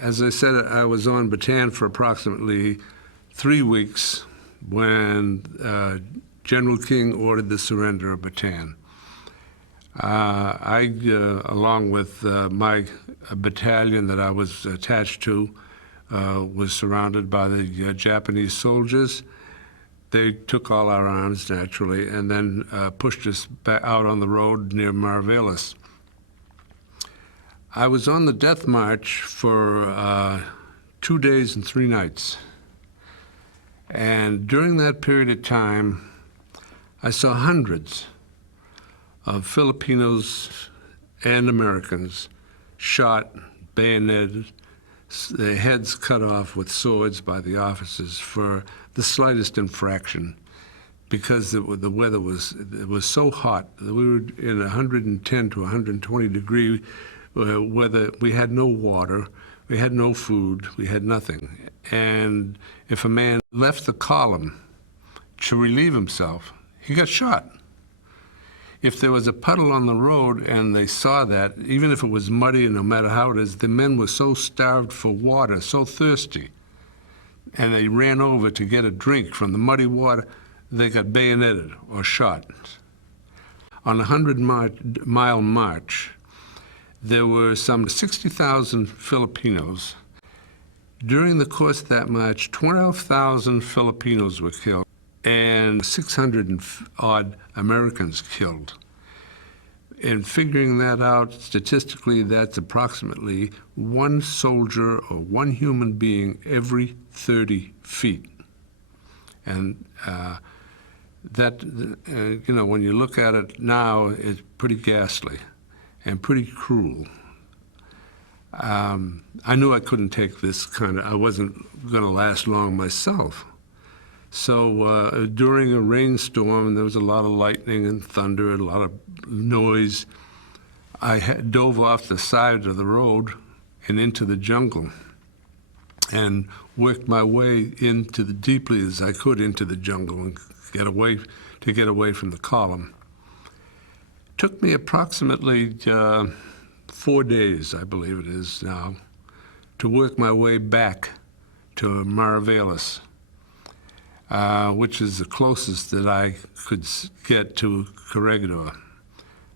As I said, I was on Bataan for approximately 3 weeks when General King ordered the surrender of Bataan. I, along with my battalion that I was attached to, was surrounded by the Japanese soldiers. They took all our arms, naturally, and then pushed us back out on the road near Marvelis. I was on the death march for 2 days and 3 nights. And during that period of time, I saw hundreds of Filipinos and Americans shot, bayoneted, their heads cut off with swords by the officers for the slightest infraction, because the weather was so hot. We were in 110 to 120 degree weather. We had no water, we had no food, we had nothing. And if a man left the column to relieve himself, he got shot. If there was a puddle on the road and they saw that, even if it was muddy and no matter how it is, the men were so starved for water, so thirsty, and they ran over to get a drink from the muddy water, they got bayoneted or shot. On a 100-mile march, there were some 60,000 Filipinos. During the course of that march, 12,000 Filipinos were killed and 600-odd Americans killed. And figuring that out statistically, that's approximately 1 soldier or 1 human being every 30 feet. And that, you know, when you look at it now, it's pretty ghastly and pretty cruel. I knew I couldn't take this I wasn't going to last long myself. So during a rainstorm, there was a lot of lightning and thunder and a lot of noise. I dove off the side of the road and into the jungle and worked my way into deeply as I could into the jungle and get away from the column. It took me approximately 4 days, I believe it is now, to work my way back to Marvelis, which is the closest that I could get to Corregidor.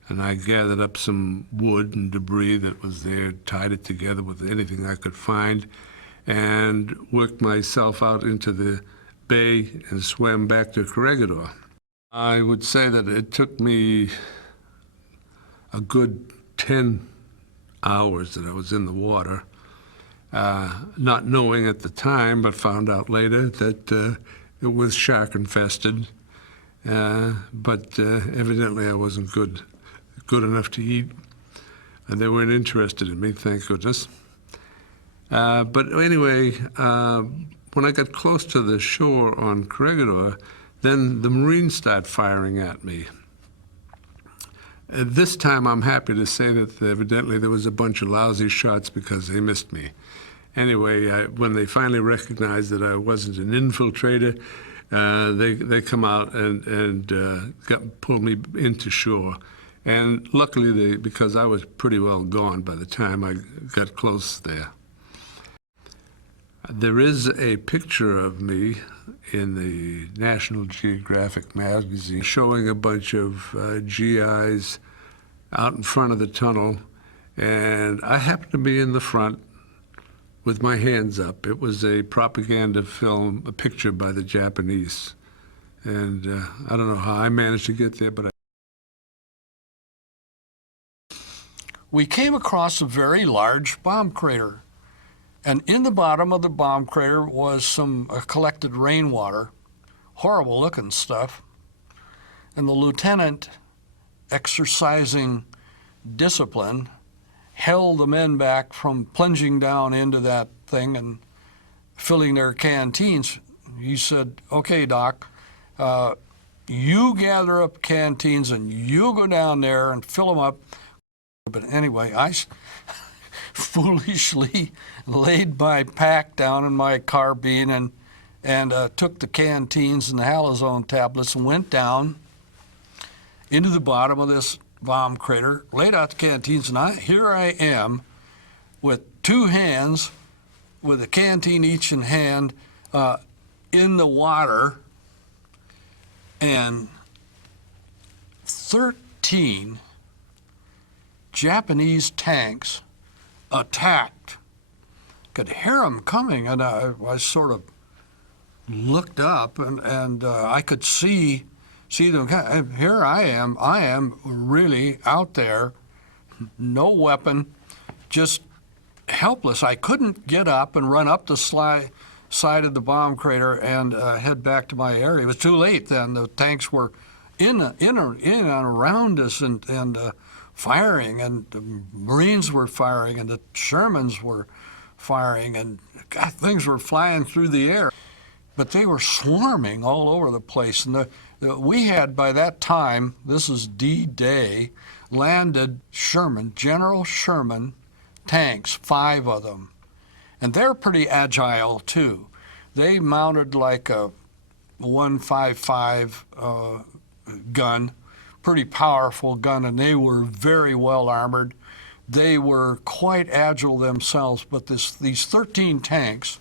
And I gathered up some wood and debris that was there, tied it together with anything I could find, and worked myself out into the bay and swam back to Corregidor. I would say that it took me a good 10 hours that I was in the water, not knowing at the time, but found out later that it was shark infested, but evidently I wasn't good enough to eat. And they weren't interested in me, thank goodness. But anyway, when I got close to the shore on Corregidor, then the Marines started firing at me. This time I'm happy to say that evidently there was a bunch of lousy shots because they missed me. Anyway, when they finally recognized that I wasn't an infiltrator, they come out and pulled me into shore. And luckily, because I was pretty well gone by the time I got close there. There is a picture of me in the National Geographic magazine showing a bunch of GIs out in front of the tunnel, and I happened to be in the front with my hands up. It was a propaganda film, a picture by the Japanese. And I don't know how I managed to get there, but we came across a very large bomb crater. And in the bottom of the bomb crater was some collected rainwater, horrible looking stuff. And the lieutenant, exercising discipline, held the men back from plunging down into that thing and filling their canteens. He said, "Okay, Doc, you gather up canteens and you go down there and fill them up." But anyway, I foolishly laid my pack down in my carbine and took the canteens and the halazone tablets and went down into the bottom of this bomb crater, laid out the canteens, and here I am with 2 hands with a canteen each in hand in the water, and 13 Japanese tanks attacked. Could hear them coming, and I sort of looked up, and I could see them. Here I am really out there, no weapon, just helpless. I couldn't get up and run up the side of the bomb crater and head back to my area. It was too late then. The tanks were in and around us and firing, and the Marines were firing, and the Shermans were firing, and God, things were flying through the air. But they were swarming all over the place. And we had, by that time, this is D-Day, landed General Sherman tanks, 5 of them. And they're pretty agile, too. They mounted like a 155 gun, pretty powerful gun, and they were very well armored. They were quite agile themselves, but these 13 tanks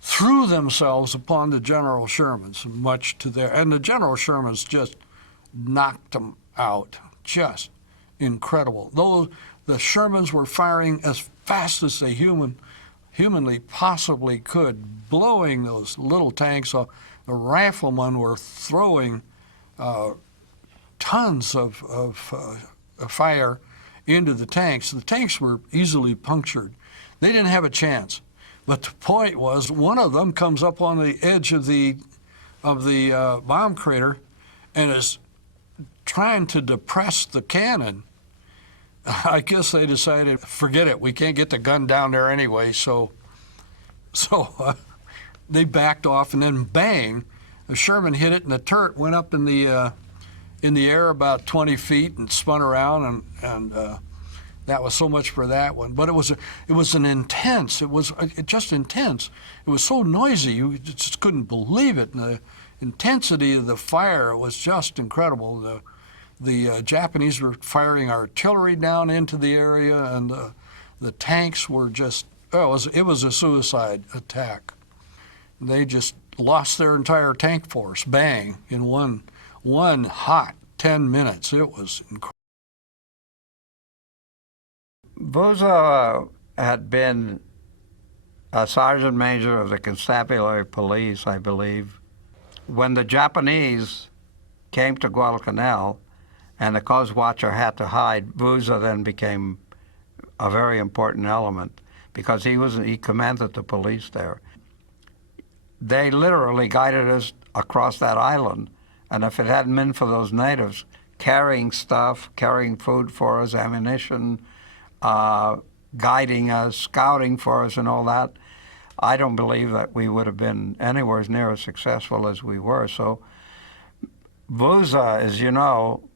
threw themselves upon the General Shermans, much to their, and the General Shermans just knocked them out. Just incredible. Though the Shermans were firing as fast as they humanly possibly could, blowing those little tanks. So the riflemen were throwing tons of fire into the tanks. The tanks were easily punctured. They didn't have a chance. But the point was, one of them comes up on the edge of the bomb crater and is trying to depress the cannon. I guess they decided, forget it, we can't get the gun down there anyway, so they backed off, and then bang, the Sherman hit it, and the turret went up in the air about 20 feet and spun around, and that was so much for that one. But it was just intense. It was so noisy, you just couldn't believe it. And the intensity of the fire was just incredible. The Japanese were firing artillery down into the area, and the tanks were just, it was a suicide attack. They just lost their entire tank force, bang, in one hot 10 minutes. It was incredible. Buzo had been a sergeant major of the constabulary police, I believe. When the Japanese came to Guadalcanal and the Coast Watcher had to hide, Buzo then became a very important element because he commanded the police there. They literally guided us across that island, and if it hadn't been for those natives carrying stuff, carrying food for us, ammunition, guiding us, scouting for us and all that, I don't believe that we would have been anywhere near as successful as we were. So Buzo, as you know,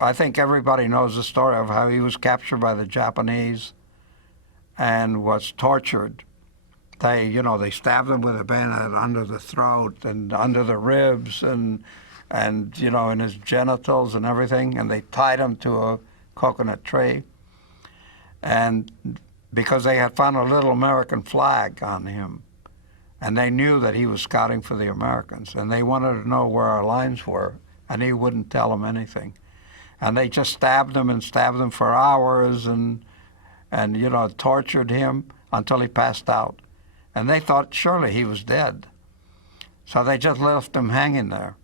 I think everybody knows the story of how he was captured by the Japanese and was tortured. They stabbed him with a bayonet under the throat and under the ribs and in his genitals and everything, and they tied him to a coconut tree. And because they had found a little American flag on him, and they knew that he was scouting for the Americans, and they wanted to know where our lines were, and he wouldn't tell them anything. And they just stabbed him for hours and tortured him until he passed out. And they thought surely he was dead. So they just left him hanging there.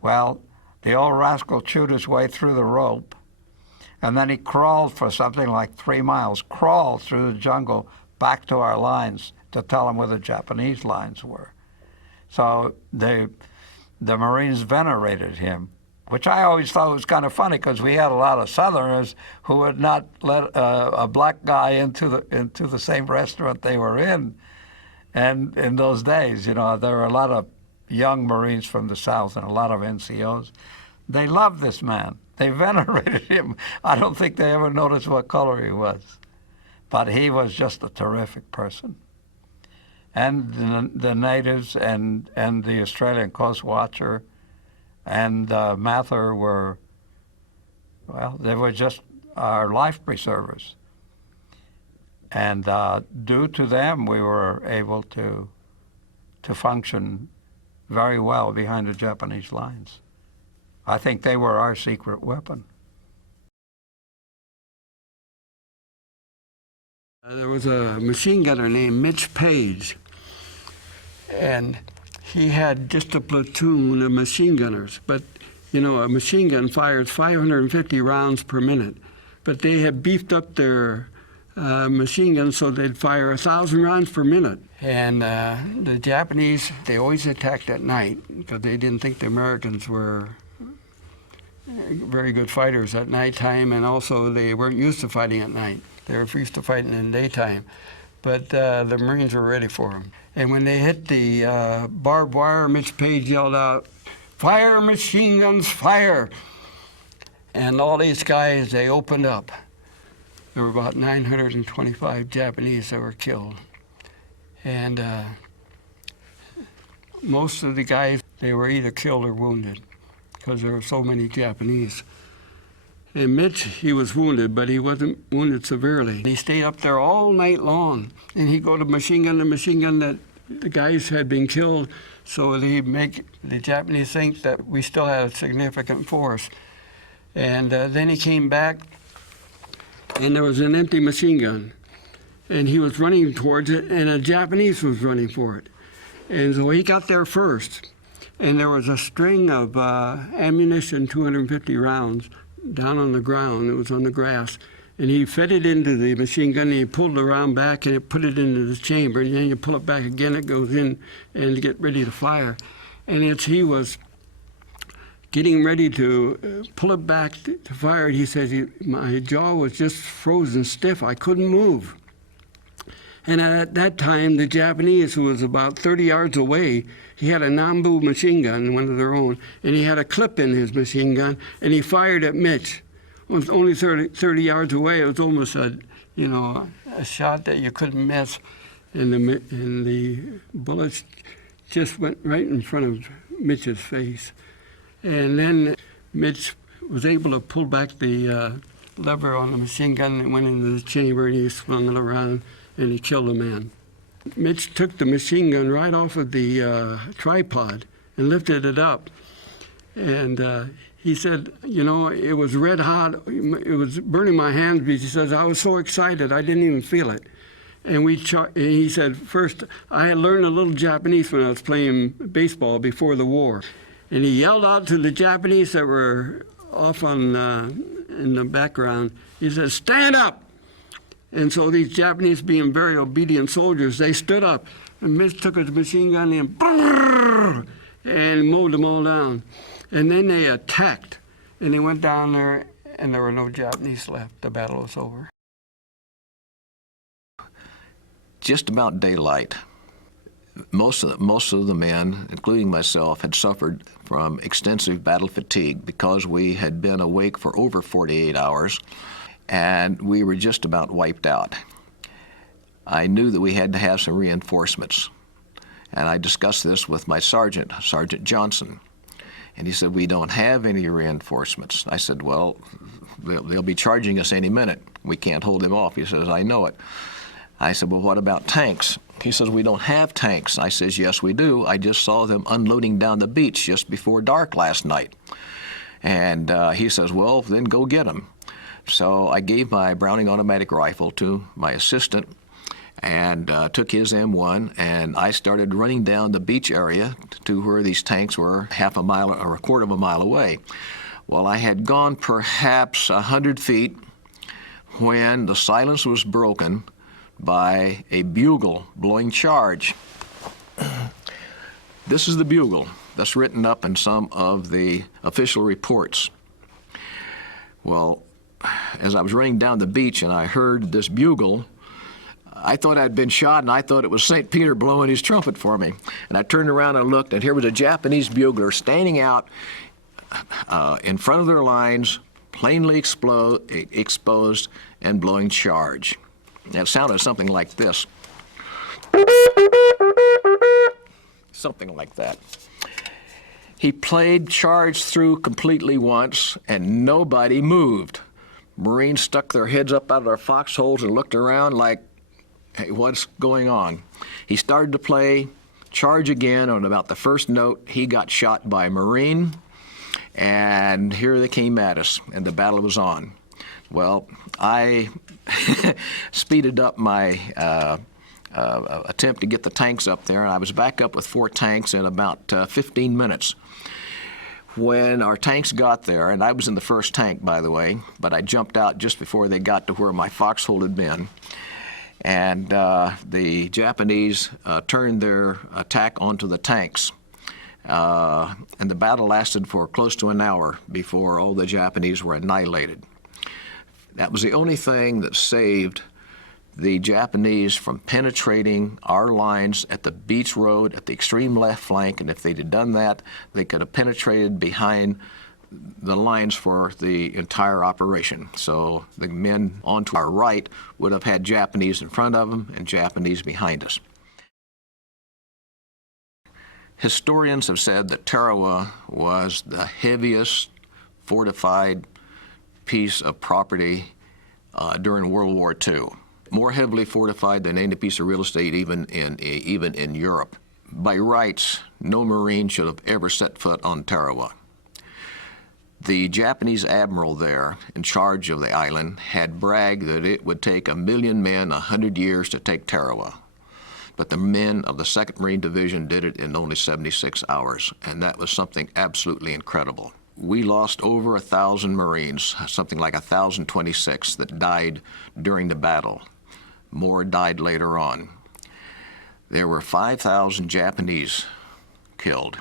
Well, the old rascal chewed his way through the rope, and then he crawled for something like 3 miles, crawled through the jungle back to our lines to tell them where the Japanese lines were. So the Marines venerated him, which I always thought was kind of funny because we had a lot of Southerners who would not let a black guy into the same restaurant they were in. And in those days, there were a lot of young Marines from the South and a lot of NCOs. They loved this man. They venerated him. I don't think they ever noticed what color he was. But he was just a terrific person. And the natives and the Australian Coast Watcher and Mather they were just our life preservers. And due to them, we were able to function very well behind the Japanese lines. I think they were our secret weapon. There was a machine gunner named Mitch Page, and he had just a platoon of machine gunners. But, you know, a machine gun fires 550 rounds per minute. But they had beefed up their machine guns so they'd fire 1,000 rounds per minute. And the Japanese, they always attacked at night because they didn't think the Americans were very good fighters at nighttime, and also they weren't used to fighting at night. They were used to fighting in the daytime. But the Marines were ready for them. And when they hit the barbed wire, Mitch Page yelled out, "Fire, machine guns, fire!" And all these guys, they opened up. There were about 925 Japanese that were killed. And most of the guys, they were either killed or wounded because there were so many Japanese. And Mitch, he was wounded, but he wasn't wounded severely. He stayed up there all night long, and he'd go to machine gun that the guys had been killed, so that he'd make the Japanese think that we still had a significant force. And then he came back, and there was an empty machine gun, and he was running towards it, and a Japanese was running for it. And so he got there first, and there was a string of ammunition, 250 rounds, down on the ground. It was on the grass. And he fed it into the machine gun, and he pulled the round back, and it put it into the chamber. And then you pull it back again, it goes in and get ready to fire. And he was getting ready to pull it back to fire. He says, my jaw was just frozen stiff. I couldn't move. And at that time, the Japanese, who was about 30 yards away, he had a Nambu machine gun, one of their own, and he had a clip in his machine gun, and he fired at Mitch. It was only 30 yards away. It was almost a shot that you couldn't miss, and the bullets just went right in front of Mitch's face. And then Mitch was able to pull back the lever on the machine gun and went into the chamber, and he swung it around, and he killed a man. Mitch took the machine gun right off of the tripod and lifted it up. And he said, you know, it was red hot. It was burning my hands, because he says, I was so excited, I didn't even feel it. And he said, first, I had learned a little Japanese when I was playing baseball before the war. And he yelled out to the Japanese that were off in the background. He said, stand up! And so these Japanese, being very obedient soldiers, they stood up. And Mitch took his machine gun and mowed them all down. And then they attacked. And he went down there, and there were no Japanese left. The battle was over. Just about daylight. Most of the men, including myself, had suffered from extensive battle fatigue because we had been awake for over 48 hours. And we were just about wiped out. I knew that we had to have some reinforcements. And I discussed this with my sergeant, Sergeant Johnson. And he said, we don't have any reinforcements. I said, well, they'll be charging us any minute. We can't hold them off. He says, I know it. I said, well, what about tanks? He says, we don't have tanks. I says, yes, we do. I just saw them unloading down the beach just before dark last night. And he says, well, then go get them. So I gave my Browning automatic rifle to my assistant and took his M1, and I started running down the beach area to where these tanks were half a mile or a quarter of a mile away. Well, I had gone perhaps 100 feet when the silence was broken by a bugle blowing charge. This is the bugle that's written up in some of the official reports. Well, as I was running down the beach and I heard this bugle, I thought I'd been shot, and I thought it was St. Peter blowing his trumpet for me. And I turned around and looked, and here was a Japanese bugler standing out in front of their lines, plainly exposed and blowing charge. And it sounded something like this. Something like that. He played charge through completely once, and nobody moved. Marines stuck their heads up out of their foxholes and looked around like Hey, what's going on? He started to play charge again on about the first note. He got shot by a Marine, and here they came at us, and the battle was on. Well, I speeded up my attempt to get the tanks up there, and I was back up with 4 tanks in about 15 minutes. When our tanks got there, and I was in the first tank, by the way, but I jumped out just before they got to where my foxhole had been, and the Japanese turned their attack onto the tanks. And the battle lasted for close to an hour before all the Japanese were annihilated. That was the only thing that saved the Japanese from penetrating our lines at the beach road at the extreme left flank, and if they'd have done that, they could have penetrated behind the lines for the entire operation. So the men onto our right would have had Japanese in front of them and Japanese behind us. Historians have said that Tarawa was the heaviest fortified piece of property during World War II. More heavily fortified than any piece of real estate even in Europe. By rights, no Marine should have ever set foot on Tarawa. The Japanese admiral there in charge of the island had bragged that it would take 1,000,000 men 100 years to take Tarawa. But the men of the 2nd Marine Division did it in only 76 hours, and that was something absolutely incredible. We lost over 1,000 Marines, something like 1,026 that died during the battle. More died later on. There were 5,000 Japanese killed.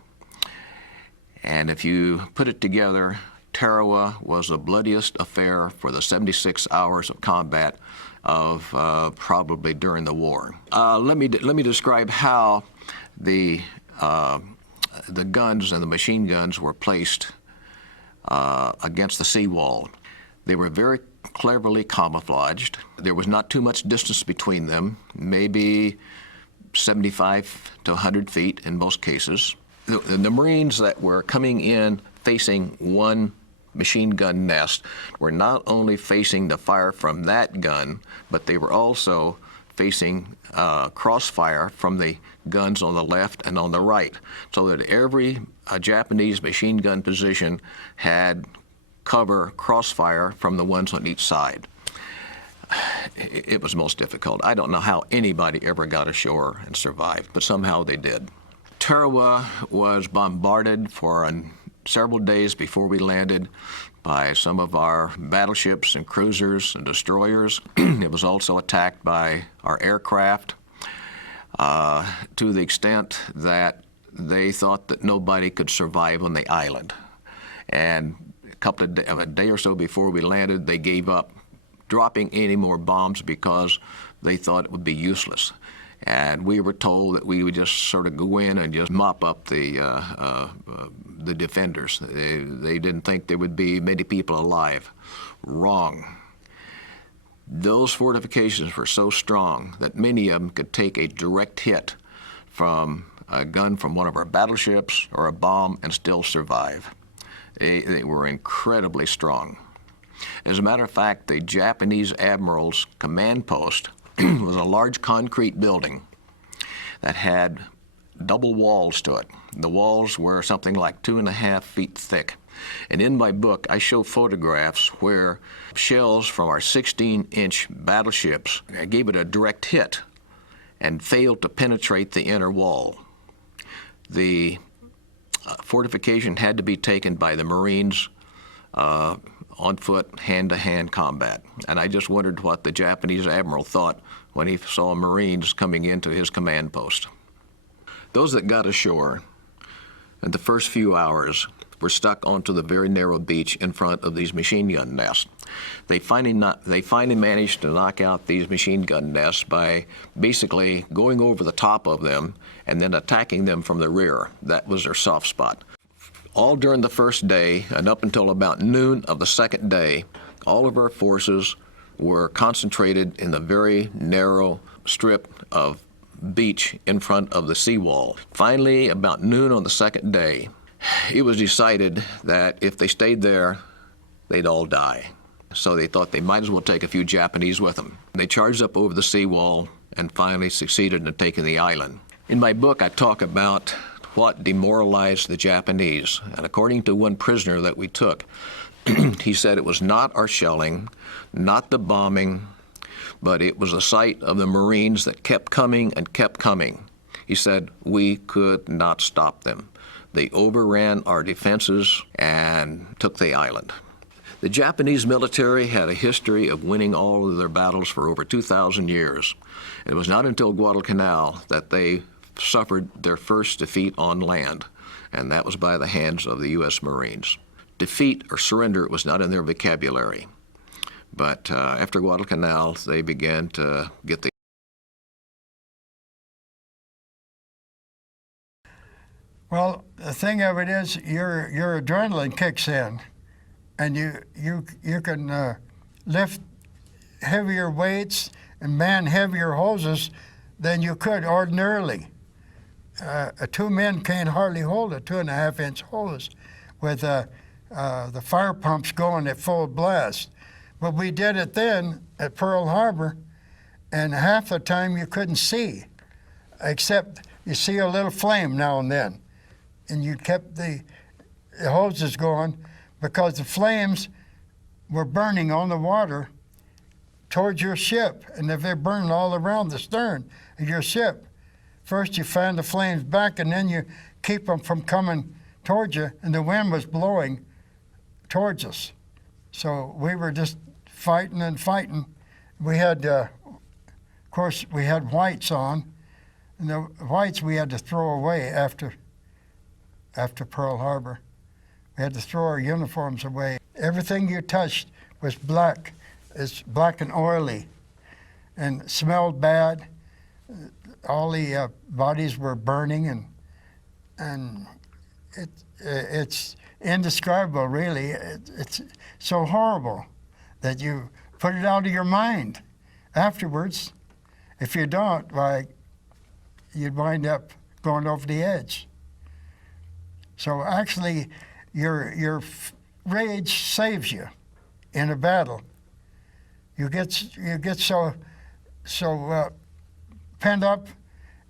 And if you put it together, Tarawa was the bloodiest affair for the 76 hours of combat of probably during the war. Let me describe how the guns and the machine guns were placed against the seawall. They were very cleverly camouflaged. There was not too much distance between them, maybe 75 to 100 feet in most cases. The Marines that were coming in facing one machine gun nest were not only facing the fire from that gun, but they were also facing crossfire from the guns on the left and on the right, so that every Japanese machine gun position had cover crossfire from the ones on each side. It was most difficult. I don't know how anybody ever got ashore and survived, but somehow they did. Tarawa was bombarded for several days before we landed by some of our battleships and cruisers and destroyers. It was also attacked by our aircraft to the extent that they thought that nobody could survive on the island. And a day or so before we landed, they gave up dropping any more bombs because they thought it would be useless. And we were told that we would just sort of go in and just mop up the defenders. They didn't think there would be many people alive. Wrong. Those fortifications were so strong that many of them could take a direct hit from a gun from one of our battleships or a bomb and still survive. They were incredibly strong. As a matter of fact, the Japanese admiral's command post was a large concrete building that had double walls to it. The walls were something like 2.5 feet thick. And in my book, I show photographs where shells from our 16-inch battleships gave it a direct hit and failed to penetrate the inner wall. The fortification had to be taken by the Marines on foot, hand-to-hand combat. And I just wondered what the Japanese admiral thought when he saw Marines coming into his command post. Those that got ashore in the first few hours were stuck onto the very narrow beach in front of these machine gun nests. They finally managed to knock out these machine gun nests by basically going over the top of them and then attacking them from the rear. That was their soft spot. All during the first day and up until about noon of the second day, all of our forces were concentrated in the very narrow strip of beach in front of the seawall. Finally, about noon on the second day, it was decided that if they stayed there, they'd all die. So they thought they might as well take a few Japanese with them. They charged up over the seawall and finally succeeded in taking the island. In my book, I talk about what demoralized the Japanese, and according to one prisoner that we took, he said it was not our shelling, not the bombing, but it was the sight of the Marines that kept coming and kept coming. He said we could not stop them. They overran our defenses and took the island. The Japanese military had a history of winning all of their battles for over 2,000 years. It was not until Guadalcanal that they suffered their first defeat on land, and that was by the hands of the U.S. Marines. Defeat or surrender was not in their vocabulary. But after Guadalcanal, they began to get the... Well, the thing of it is, your adrenaline kicks in, and you can lift heavier weights and man heavier hoses than you could ordinarily. 2 men can't hardly hold a 2.5-inch hose with the fire pumps going at full blast. But we did it then at Pearl Harbor, and half the time you couldn't see, except you see a little flame now and then. And you kept the hoses going because the flames were burning on the water towards your ship. And if they're burning all around the stern of your ship, first you fan the flames back, and then you keep them from coming towards you, and the wind was blowing towards us. So we were just fighting and fighting. We had, of course, we had whites on, and the whites we had to throw away after Pearl Harbor. We had to throw our uniforms away. Everything you touched was black. It's black and oily and smelled bad. All the bodies were burning, and it's indescribable, really. It's so horrible that you put it out of your mind afterwards. If you don't, why, you'd wind up going over the edge. So actually, your rage saves you in a battle. You get so pent up,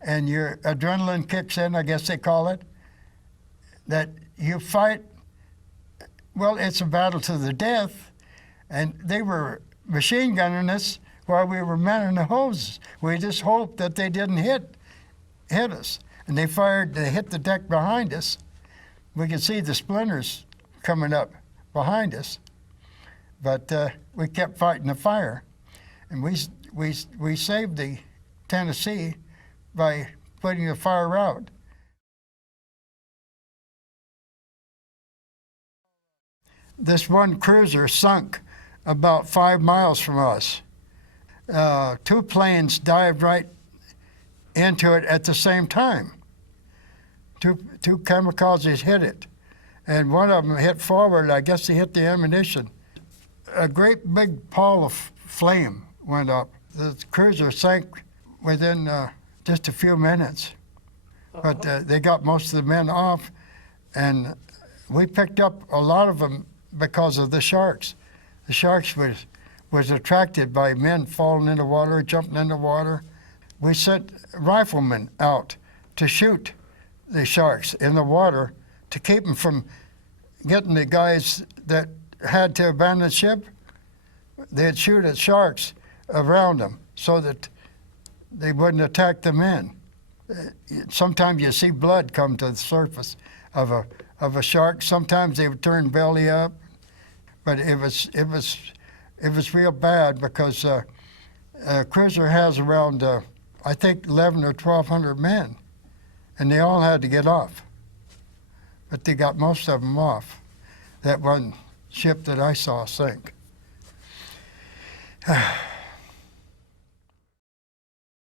and your adrenaline kicks in, I guess they call it, that you fight. Well, it's a battle to the death, and they were machine gunning us while we were manning the hoses. We just hoped that they didn't hit us, and they hit the deck behind us. We could see the splinters coming up behind us, but we kept fighting the fire, and we saved the Tennessee by putting the fire out. This one cruiser sunk about 5 miles from us. 2 planes dived right into it at the same time. Two kamikazes hit it, and one of them hit forward. I guess they hit the ammunition. A great big pall of flame went up. The cruiser sank within just a few minutes, but they got most of the men off, and we picked up a lot of them because of the sharks. The sharks was attracted by men falling in the water, jumping in the water. We sent riflemen out to shoot the sharks in the water to keep them from getting the guys that had to abandon ship. They'd shoot at sharks around them so that they wouldn't attack the men. Sometimes you see blood come to the surface of a shark. Sometimes they would turn belly up, but it was real bad because a cruiser has around I think 11 or 1,200 men, and they all had to get off. But they got most of them off. That one ship that I saw sink.